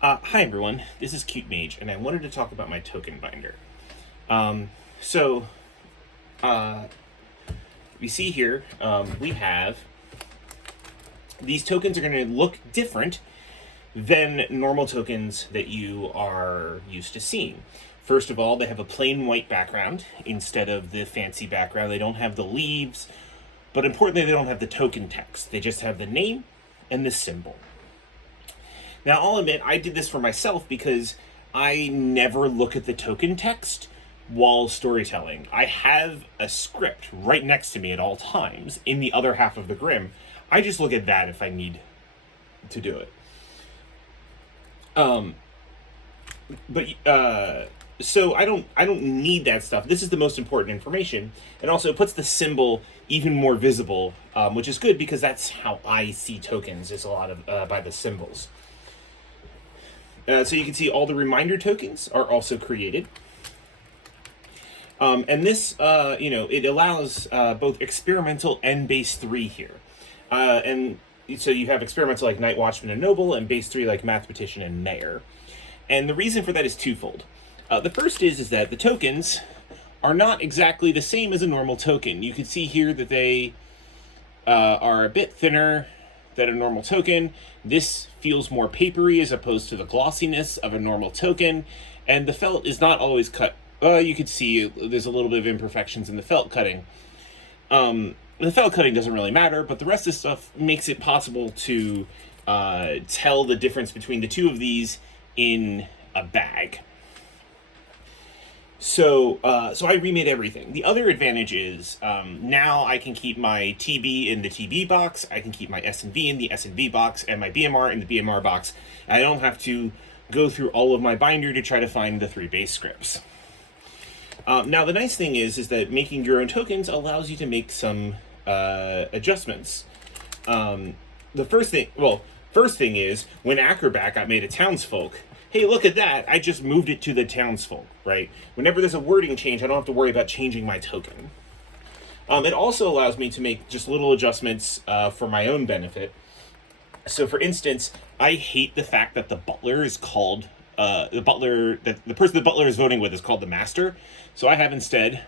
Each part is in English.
Hi everyone, this is Cute Mage, and I wanted to talk about my token binder. Um, so, uh, we see here, we have these tokens are going to look different than normal tokens that you are used to seeing. First of all, they have a plain white background instead of the fancy background. They don't have the leaves, but importantly, they don't have the token text. They just have the name and the symbol. Now, I'll admit, I did this for myself because I never look at the token text while storytelling. I have a script right next to me at all times in the other half of the Grim. I just look at that if I need to do it. So I don't need that stuff. This is the most important information, and also it puts the symbol even more visible, which is good because that's how I see tokens. Is a lot of by the symbols. So you can see all the reminder tokens are also created. And this, it allows both experimental and base 3 here. And so you have experimental like Night Watchman and Noble, and base 3 like Mathematician and Mayor. And the reason for that is twofold. The first is that the tokens are not exactly the same as a normal token. You can see here that they are a bit thinner than a normal token. This feels more papery as opposed to the glossiness of a normal token, and the felt is not always cut. You could see there's a little bit of imperfections in the felt cutting. The felt cutting doesn't really matter, but the rest of the stuff makes it possible to tell the difference between the two of these in a bag. So I remade everything. The other advantage is now I can keep my TB in the TB box, I can keep my S&V in the S&V box, and my BMR in the BMR box. I don't have to go through all of my binder to try to find the 3 base scripts. Now the nice thing is that making your own tokens allows you to make some adjustments. The first thing is when Acrobat got made a townsfolk. Hey, look at that! I just moved it to the townsfolk, right? Whenever there's a wording change, I don't have to worry about changing my token. It also allows me to make just little adjustments for my own benefit. So, for instance, I hate the fact that the butler is called the person the butler is voting with is called the master. So I have instead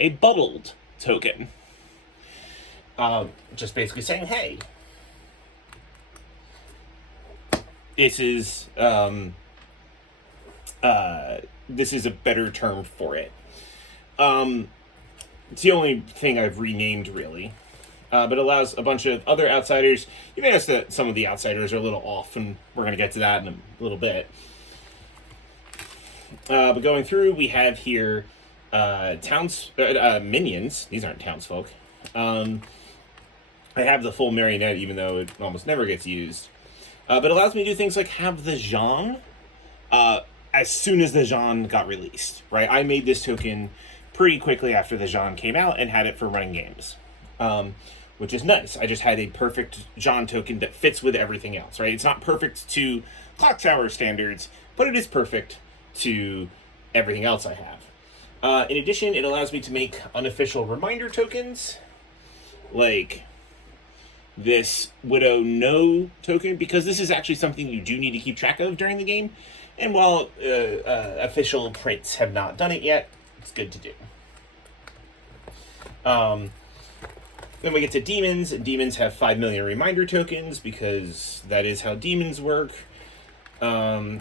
a buttled token, just basically saying, hey, this is a better term for it. It's the only thing I've renamed, really. But it allows a bunch of other outsiders. You may notice that some of the outsiders are a little off, and we're going to get to that in a little bit. But going through, we have here minions. These aren't townsfolk. I have the full marionette, even though it almost never gets used. But it allows me to do things like have the Jean as soon as the Jean got released, right? I made this token pretty quickly after the Jean came out and had it for running games, which is nice. I just had a perfect Jean token that fits with everything else, right? It's not perfect to Clocktower standards, but it is perfect to everything else I have. In addition, it allows me to make unofficial reminder tokens, like this Widow No token, because this is actually something you do need to keep track of during the game. And while official prints have not done it yet, it's good to do. Then we get to demons, and demons have 5 million reminder tokens because that is how demons work. If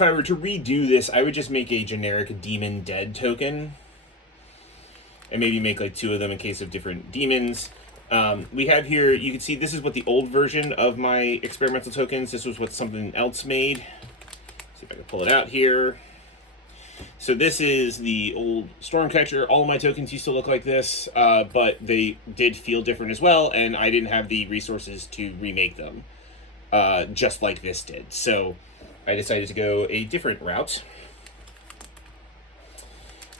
I were to redo this, I would just make a generic demon dead token, and maybe make like 2 of them in case of different demons. We have here, you can see this is what the old version of my experimental tokens, this was what something else made. See if I can pull it out here. So this is the old Stormcatcher. All of my tokens used to look like this, but they did feel different as well, and I didn't have the resources to remake them, just like this did. So I decided to go a different route.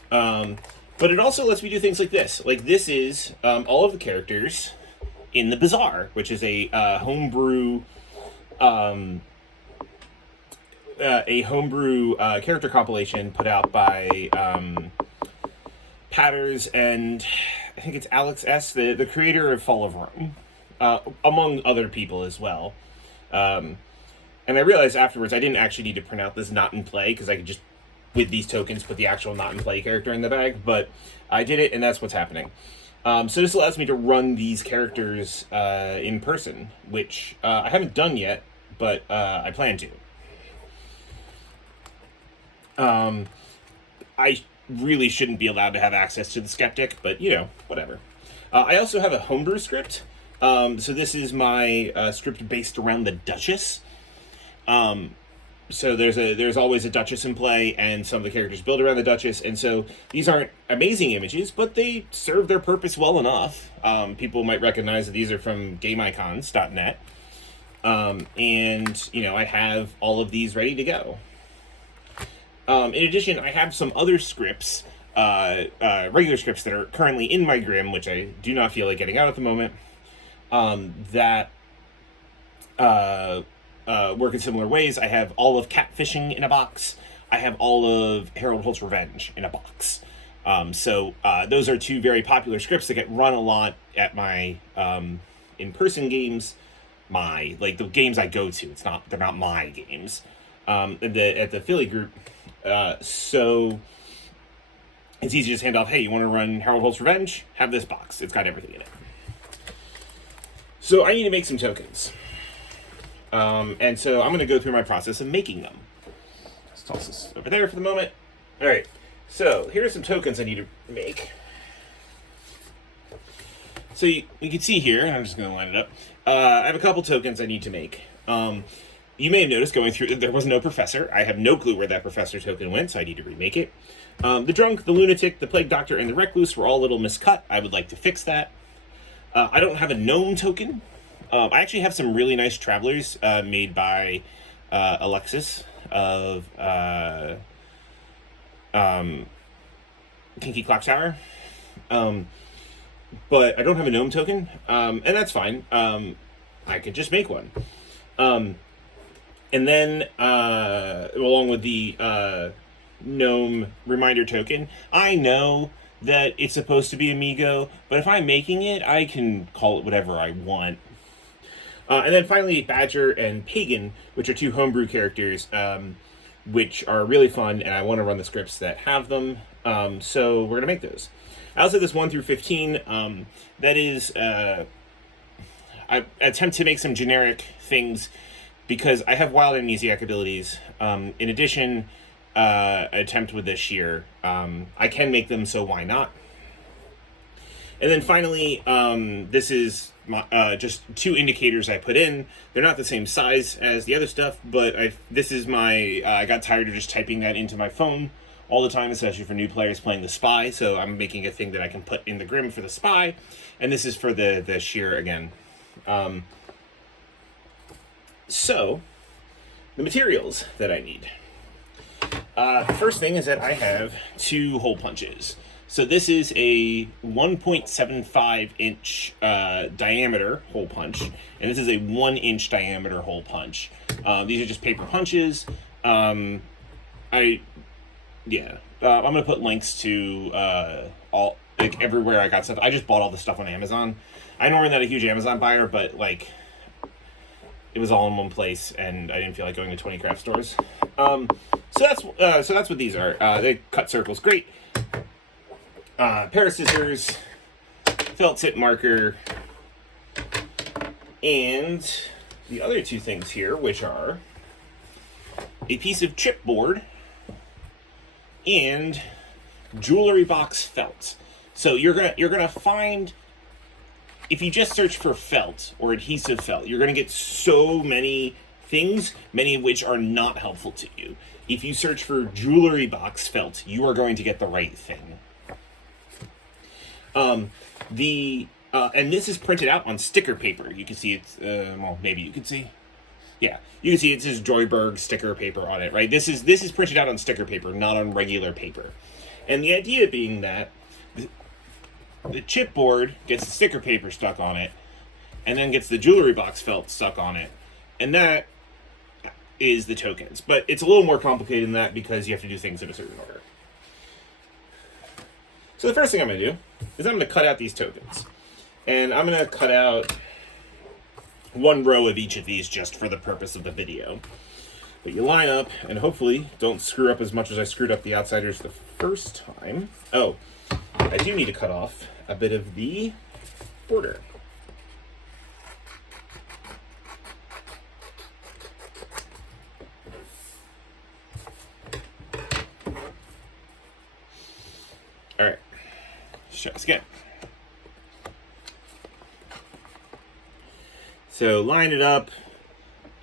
But it also lets me do things like this. Like this is all of the characters in the Bazaar, which is a homebrew character compilation put out by Patters and I think it's Alex S., the creator of Fall of Rome, among other people as well. And I realized afterwards I didn't actually need to print out this not in play, because I could just, with these tokens, put the actual not in play character in the bag, but I did it, and that's what's happening. So this allows me to run these characters in person, which I haven't done yet, but I plan to. I really shouldn't be allowed to have access to the Skeptic, but, you know, whatever. I also have a homebrew script. So this is my script based around the Duchess. So there's always a Duchess in play, and some of the characters build around the Duchess, and so these aren't amazing images, but they serve their purpose well enough. People might recognize that these are from GameIcons.net. And, you know, I have all of these ready to go. In addition, I have some other scripts, regular scripts that are currently in my Grim, which I do not feel like getting out at the moment, that work in similar ways. I have all of Catfishing in a box. I have all of Harold Holt's Revenge in a box. So those are two very popular scripts that get run a lot at my in-person games. Like the games I go to. They're not my games. At the Philly group. So it's easy to just hand off, hey, you want to run Harold Holt's Revenge? Have this box. It's got everything in it. So I need to make some tokens. And so I'm going to go through my process of making them. Let's toss this over there for the moment. All right. So here are some tokens I need to make. So you can see here, and I'm just going to line it up. I have a couple tokens I need to make. You may have noticed going through that there was no professor. I have no clue where that professor token went, so I need to remake it. The drunk, the lunatic, the plague doctor, and the recluse were all a little miscut. I would like to fix that. I don't have a gnome token. I actually have some really nice travelers made by Alexis of Kinky Clocktower. But I don't have a gnome token, and that's fine. I could just make one. And then, along with the gnome reminder token, I know that it's supposed to be Amigo, but if I'm making it, I can call it whatever I want. And then finally, Badger and Pagan, which are two homebrew characters, which are really fun, and I want to run the scripts that have them. So we're going to make those. I also have this 1 through 15. That is, I attempt to make some generic things because I have wild amnesiac abilities. In addition, attempt with this year. I can make them, so why not? And then finally, this is my, just two indicators I put in. They're not the same size as the other stuff, but this is my, I got tired of just typing that into my phone all the time, especially for new players playing the Spy, so I'm making a thing that I can put in the Grim for the Spy, and this is for the Sheer again. So, the materials that I need. The first thing is that I have 2 hole punches. So this is a 1.75 inch diameter hole punch, and this is a 1 inch diameter hole punch. These are just paper punches. I'm gonna put links to all, like, everywhere I got stuff. I just bought all the stuff on Amazon. I know I'm not a huge Amazon buyer, but like, it was all in one place, and I didn't feel like going to 20 craft stores. So that's what these are. They cut circles great. Pair of scissors, felt tip marker, and the other 2 things here, which are a piece of chipboard and jewelry box felt. So you're gonna find, if you just search for felt or adhesive felt, you're gonna get so many things, many of which are not helpful to you. If you search for jewelry box felt, you are going to get the right thing. And this is printed out on sticker paper. You can see it's, well, maybe you can see. Yeah, you can see it says Joyberg sticker paper on it, right? This is printed out on sticker paper, not on regular paper. And the idea being that the chipboard gets the sticker paper stuck on it, and then gets the jewelry box felt stuck on it, and that is the tokens. But it's a little more complicated than that because you have to do things in a certain order. So the first thing I'm going to do is I'm going to cut out these tokens. And I'm going to cut out one row of each of these just for the purpose of the video. But you line up, and hopefully don't screw up as much as I screwed up the outsiders the first time. Oh, I do need to cut off a bit of the border. All right, let's try this again. So line it up,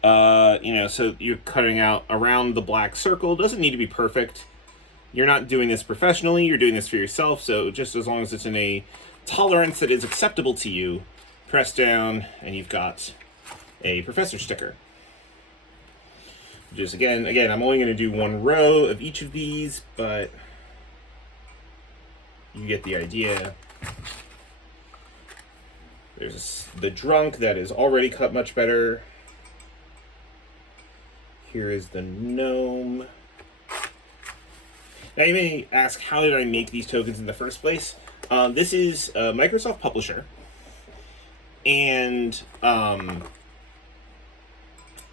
so you're cutting out around the black circle. Doesn't need to be perfect. You're not doing this professionally, you're doing this for yourself, so just as long as it's in a tolerance that is acceptable to you, press down, and you've got a professor sticker. Just again, I'm only going to do one row of each of these, but you get the idea. There's the drunk that is already cut much better. Here is the gnome. Now you may ask, how did I make these tokens in the first place? This is a Microsoft Publisher. And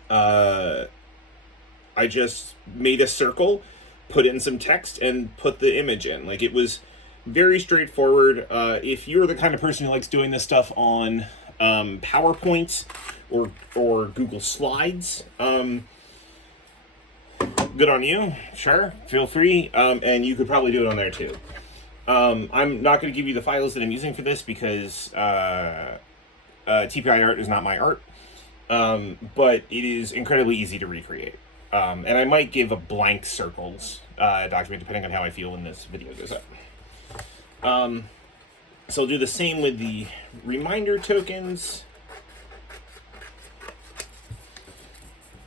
I just made a circle, put in some text, and put the image in. Like, it was very straightforward. If you're the kind of person who likes doing this stuff on PowerPoint or Google Slides, good on you. Sure, feel free. And you could probably do it on there too. I'm not going to give you the files that I'm using for this because TPI art is not my art. But it is incredibly easy to recreate. And I might give a blank circles document depending on how I feel when this video goes up. So I'll do the same with the reminder tokens.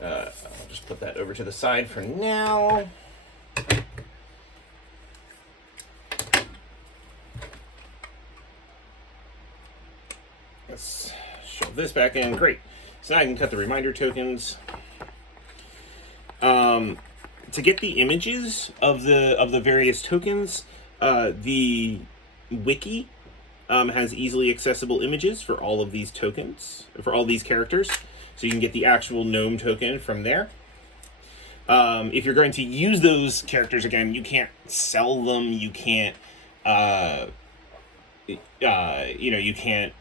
I'll just put that over to the side for now. Let's shove this back in. Great. So now I can cut the reminder tokens. To get the images of the various tokens, the wiki has easily accessible images for all of these tokens, for all these characters. So you can get the actual gnome token from there. If you're going to use those characters again, you can't sell them. You can't, you can't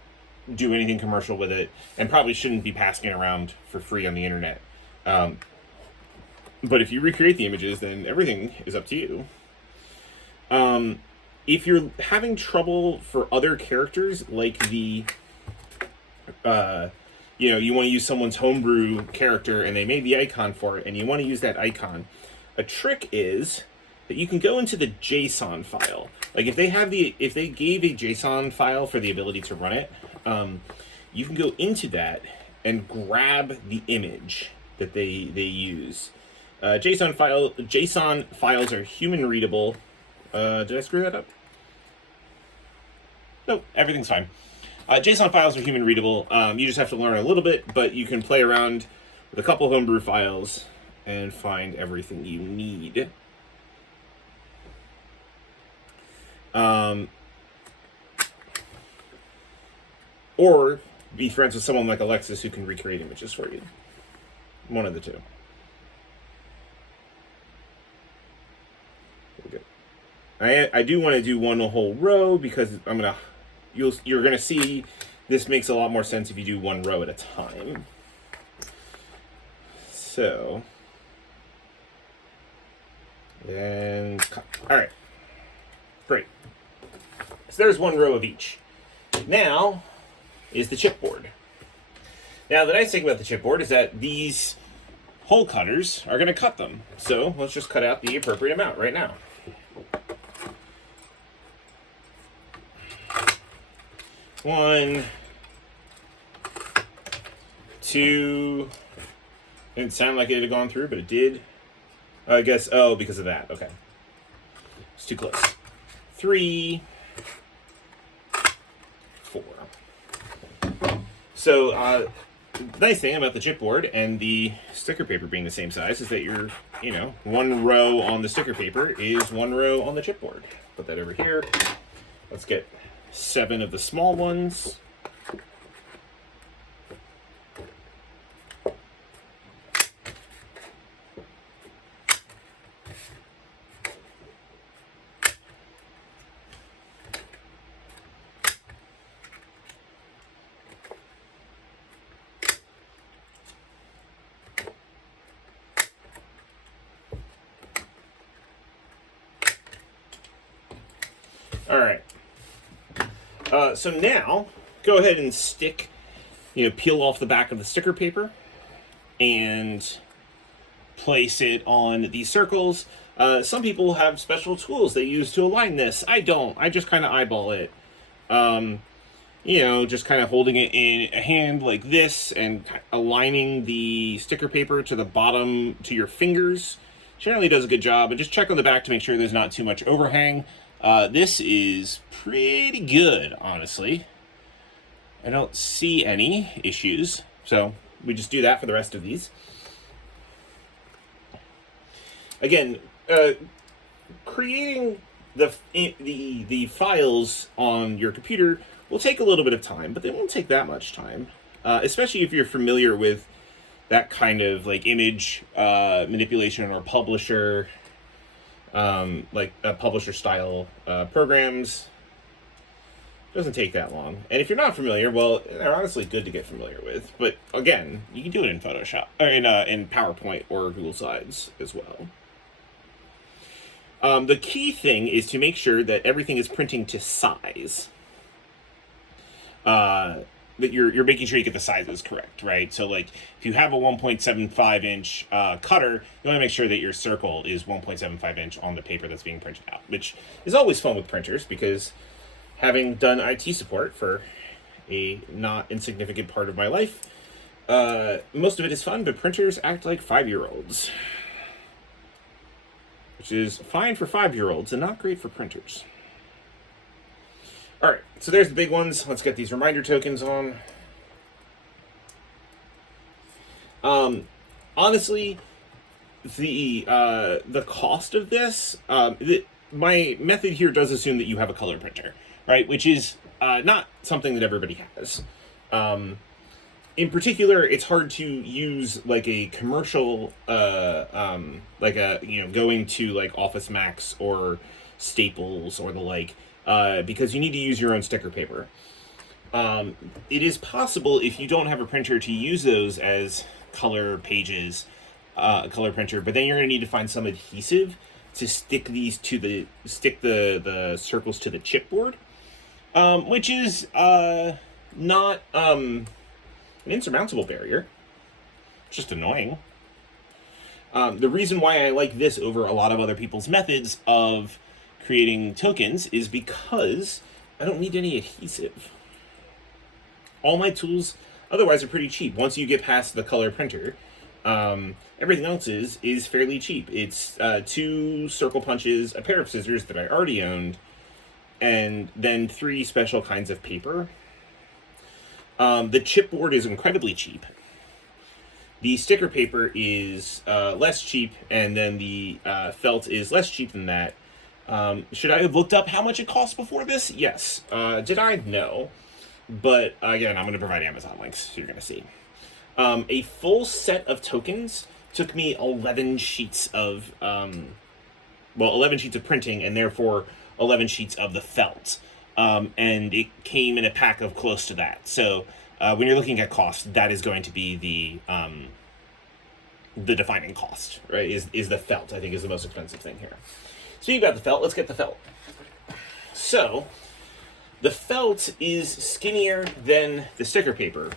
do anything commercial with it, and probably shouldn't be passing it around for free on the internet. But if you recreate the images, then everything is up to you. If you're having trouble for other characters, like the, you want to use someone's homebrew character and they made the icon for it, and you want to use that icon, a trick is that you can go into the JSON file. Like if they gave a JSON file for the ability to run it, you can go into that and grab the image that they use. JSON files are human readable. Did I screw that up? No, everything's fine. JSON files are human readable. You just have to learn a little bit, but you can play around with a couple homebrew files and find everything you need. Or be friends with someone like Alexis who can recreate images for you. One of the two. I do want to do one whole row because you're gonna see this makes a lot more sense if you do one row at a time. So, and cut. All right, great. So there's one row of each. Now is the chipboard. Now the nice thing about the chipboard is that these hole cutters are going to cut them. So let's just cut out the appropriate amount right now. One, two. It didn't sound like it had gone through, but it did. I guess, because of that. Okay. It's too close. 3, 4. So, the nice thing about the chipboard and the sticker paper being the same size is that you're, one row on the sticker paper is one row on the chipboard. Put that over here. Let's get 7 of the small ones. So now, go ahead and peel off the back of the sticker paper and place it on these circles. Some people have special tools they use to align this. I don't. I just kind of eyeball it. Just kind of holding it in a hand like this and aligning the sticker paper to the bottom to your fingers generally does a good job. And just check on the back to make sure there's not too much overhang. This is pretty good, honestly. I don't see any issues. So we just do that for the rest of these. Again, creating the files on your computer will take a little bit of time, but they won't take that much time, especially if you're familiar with that kind of like image manipulation or publisher, like publisher style programs. It doesn't take that long. And if you're not familiar, well, they're honestly good to get familiar with. But again, you can do it in Photoshop or in PowerPoint or Google Slides as well. The key thing is to make sure that everything is printing to size. That you're making sure you get the sizes correct, right? So like if you have a 1.75 inch cutter, you want to make sure that your circle is 1.75 inch on the paper that's being printed out, which is always fun with printers because having done IT support for a not insignificant part of my life, most of it is fun, but printers act like 5-year-olds. Which is fine for 5-year-olds and not great for printers. All right, so there's the big ones. Let's get these reminder tokens on. Honestly, the cost of this, my method here does assume that you have a color printer, right? Which is not something that everybody has. In particular, it's hard to use like a commercial, going to like Office Max or Staples or the like, because you need to use your own sticker paper. It is possible if you don't have a printer to use those as color pages, color printer, but then you're going to need to find some adhesive to stick these to the circles to the chipboard, which is not an insurmountable barrier. It's just annoying. The reason why I like this over a lot of other people's methods of creating tokens is because I don't need any adhesive. All my tools otherwise are pretty cheap. Once you get past the color printer, everything else is fairly cheap. It's 2 circle punches, a pair of scissors that I already owned, and then 3 special kinds of paper. The chipboard is incredibly cheap. The sticker paper is less cheap, and then the felt is less cheap than that. Should I have looked up how much it costs before this? Yes. Did I? No. But again, I'm going to provide Amazon links, so you're going to see. A full set of tokens took me 11 sheets of 11 sheets of printing, and therefore 11 sheets of the felt. And it came in a pack of close to that. So when you're looking at cost, that is going to be the defining cost, right? Is the felt, I think, is the most expensive thing here. So you got the felt, let's get the felt. So the felt is skinnier than the sticker paper,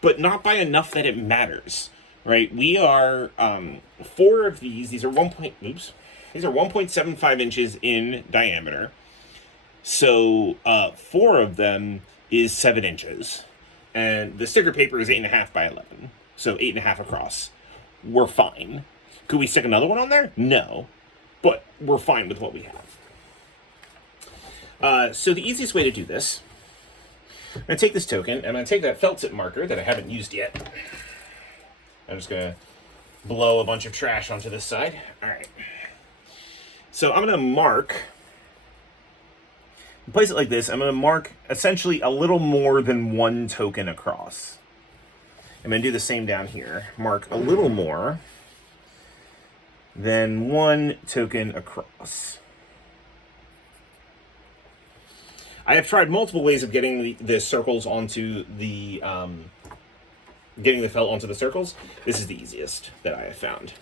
but not by enough that it matters, right? We are 4 of these are 1.75 inches in diameter. So 4 of them is 7 inches, and the sticker paper is 8.5 by 11, so 8.5 across. We're fine. Could we stick another one on there? No, but we're fine with what we have. So the easiest way to do this, I'm going to take this token, and I'm going to take that felt tip marker that I haven't used yet. I'm just going to blow a bunch of trash onto this side. All right. So I'm going to mark... place it like this. I'm going to mark essentially a little more than 1 token across. I'm going to do the same down here. Mark a little more than 1 token across. I have tried multiple ways of getting the circles onto the getting the felt onto the circles. This is the easiest that I have found.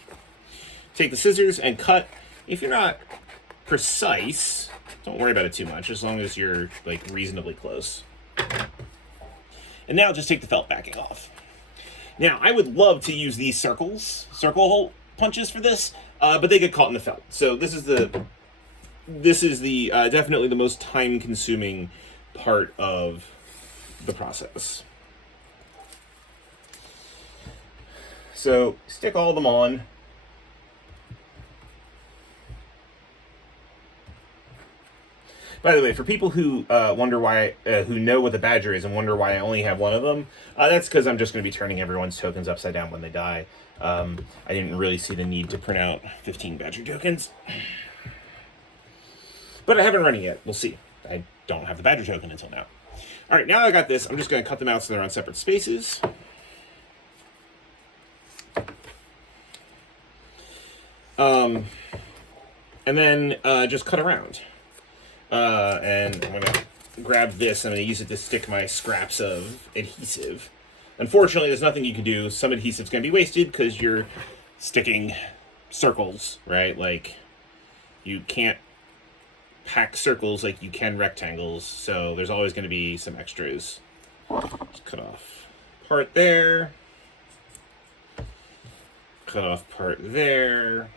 Take the scissors and cut. If you're not precise, Don't worry about it too much, as long as you're, like, reasonably close. And now just take the felt backing off. Now, I would love to use these circle hole punches for this, but they get caught in the felt. So this is the definitely the most time-consuming part of the process. So stick all of them on. By the way, for people who wonder why, who know what the Badger is and wonder why I only have one of them, that's because I'm just going to be turning everyone's tokens upside down when they die. I didn't really see the need to print out 15 Badger tokens. But I haven't run it yet. We'll see. I don't have the Badger token until now. All right, now I got this. I'm just going to cut them out so they're on separate spaces. And then just cut around. And I'm going to grab this. I'm going to use it to stick my scraps of adhesive. Unfortunately, there's nothing you can do. Some adhesive's going to be wasted because you're sticking circles, right? Like, you can't pack circles like you can rectangles, so there's always going to be some extras. Just cut off part there. Cut off part there.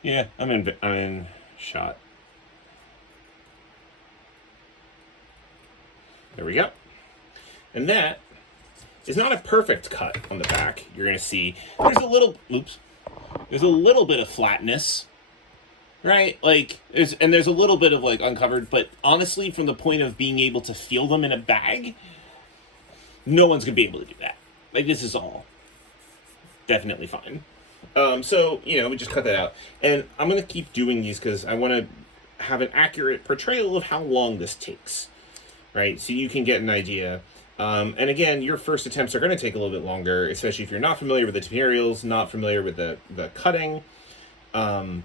Yeah, I'm in shot. There we go. And that is not a perfect cut on the back. You're going to see there's a little, there's a little bit of flatness, right? Like, there's a little bit of, like, uncovered, but honestly, from the point of being able to feel them in a bag, no one's going to be able to do that. Like, this is all definitely fine. So, you know, we just cut that out. And I'm going to keep doing these because I want to have an accurate portrayal of how long this takes, right? So you can get an idea. And again, your first attempts are going to take a little bit longer, especially if you're not familiar with the materials, not familiar with the cutting. But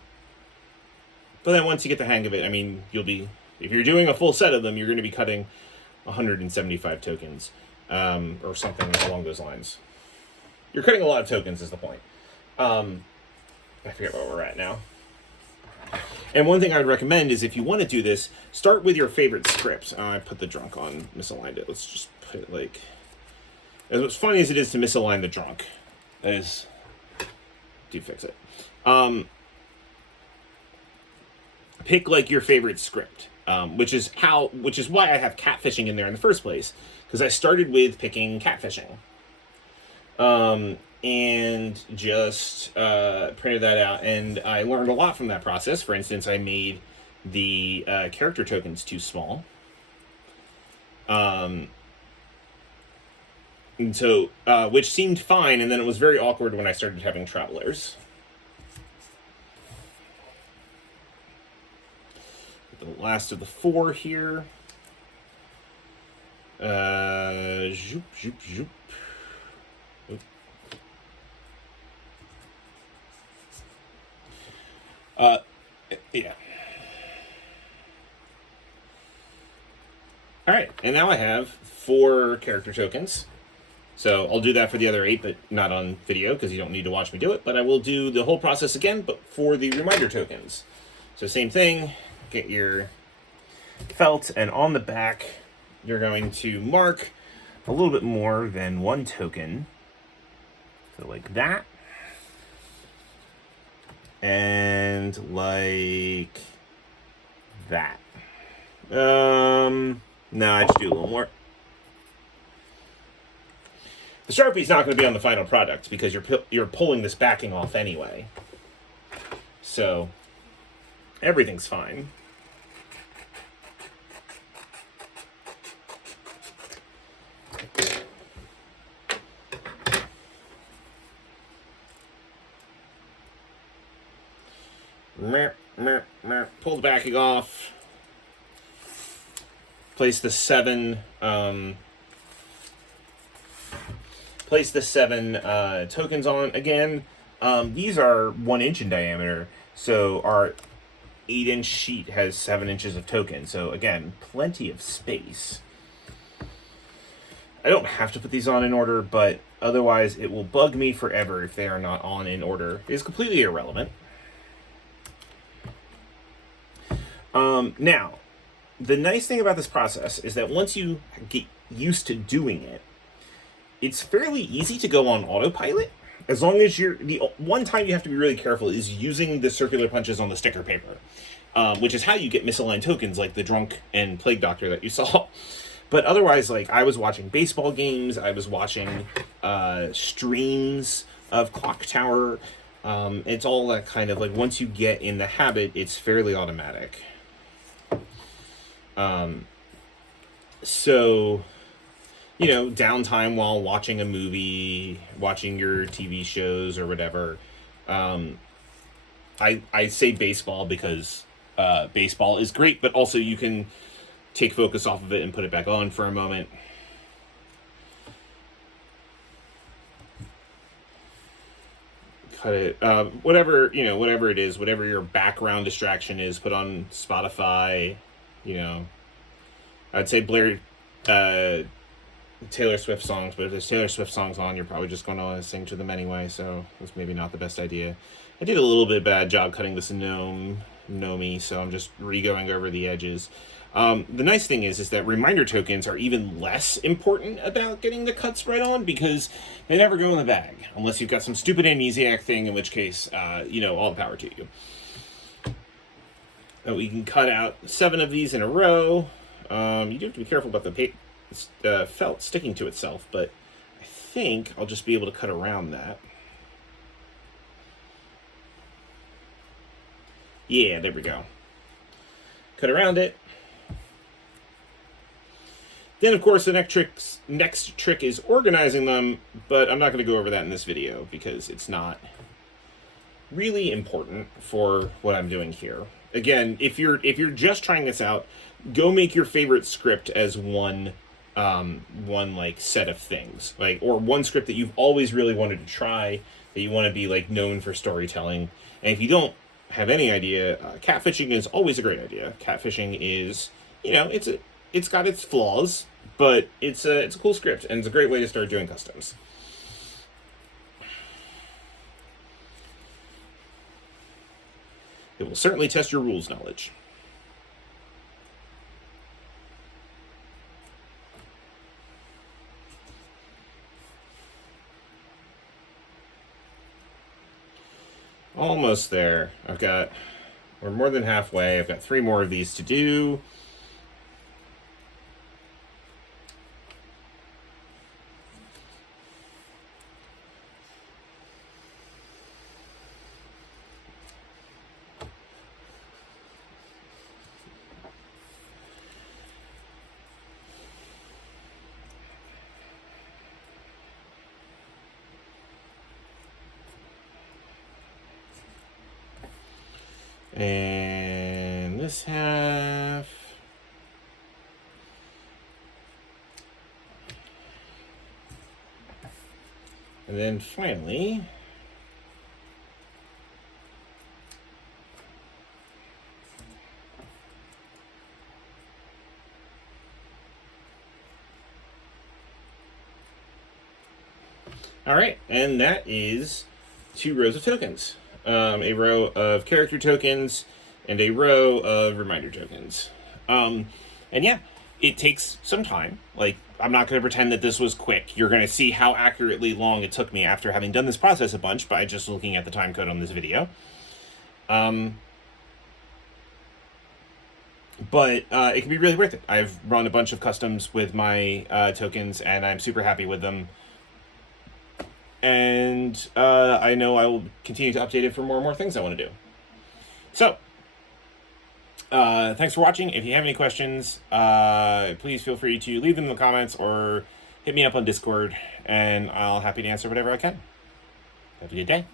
then once you get the hang of it, I mean, you'll be, if you're doing a full set of them, you're going to be cutting 175 tokens, or something along those lines. You're cutting a lot of tokens is the point. I forget where we're at now. And one thing I would recommend is if you want to do this, start with your favorite script. I put the drunk on, misaligned it. Let's just put it like, as funny as it is to misalign the drunk, that is, do fix it. Pick like your favorite script, which is why I have catfishing in there in the first place, because I started with picking catfishing. And just printed that out, and I learned a lot from that process. For instance, I made the character tokens too small. And so, which seemed fine, and then it was very awkward when I started having travelers. The last of the 4 here. Zoop, zoop, zoop. Yeah. All right, and now I have 4 character tokens. So I'll do that for the other 8, but not on video because you don't need to watch me do it. But I will do the whole process again, but for the reminder tokens. So same thing, get your felt, and on the back, you're going to mark a little bit more than 1 token. So like that. And like that. No, I just do a little more. The Sharpie's not going to be on the final product because you're pulling this backing off anyway. So everything's fine. Pull the backing off. Place the 7 tokens on again. These are 1 inch in diameter, so our 8-inch sheet has 7 inches of token. So again, plenty of space. I don't have to put these on in order, but otherwise it will bug me forever if they are not on in order. It's completely irrelevant. Now, the nice thing about this process is that once you get used to doing it, it's fairly easy to go on autopilot. As long as the one time you have to be really careful is using the circular punches on the sticker paper, which is how you get misaligned tokens like the drunk and plague doctor that you saw. But otherwise, like, I was watching baseball games, I was watching streams of Clocktower. It's all that kind of, like, once you get in the habit, it's fairly automatic. So, you know, downtime while watching a movie, watching your TV shows or whatever. I say baseball because baseball is great, but also you can take focus off of it and put it back on for a moment. Cut it, whatever, you know, whatever it is, whatever your background distraction is, put on Spotify, you know. I'd say Taylor Swift songs, but if there's Taylor Swift songs on, you're probably just going to sing to them anyway, so it's maybe not the best idea. I did a little bit bad job cutting this Nomi, so I'm just re-going over the edges. The nice thing is that reminder tokens are even less important about getting the cuts right on because they never go in the bag, unless you've got some stupid amnesiac thing, in which case, you know, all the power to you. We can cut out 7 of these in a row. You do have to be careful about the felt sticking to itself, but I think I'll just be able to cut around that. Yeah, there we go. Cut around it. Then, of course, the next trick is organizing them, but I'm not going to go over that in this video because it's not really important for what I'm doing here. Again, if you're just trying this out, go make your favorite script as one like set of things, like, or one script that you've always really wanted to try, that you want to be like known for storytelling. And if you don't have any idea, catfishing is always a great idea. Catfishing is, you know, it's got its flaws, but it's a cool script, and it's a great way to start doing customs. It will certainly test your rules knowledge. Almost there. We're more than halfway. I've got 3 more of these to do. And this half. And then finally, all right, and that is 2 rows of tokens. A row of character tokens and a row of reminder tokens. And yeah, it takes some time. Like, I'm not going to pretend that this was quick. You're going to see how accurately long it took me after having done this process a bunch by just looking at the time code on this video. But it can be really worth it. I've run a bunch of customs with my tokens, and I'm super happy with them. And I know I will continue to update it for more and more things I want to do. So, thanks for watching. If you have any questions, please feel free to leave them in the comments or hit me up on Discord, and I'll happy to answer whatever I can. Have a good day.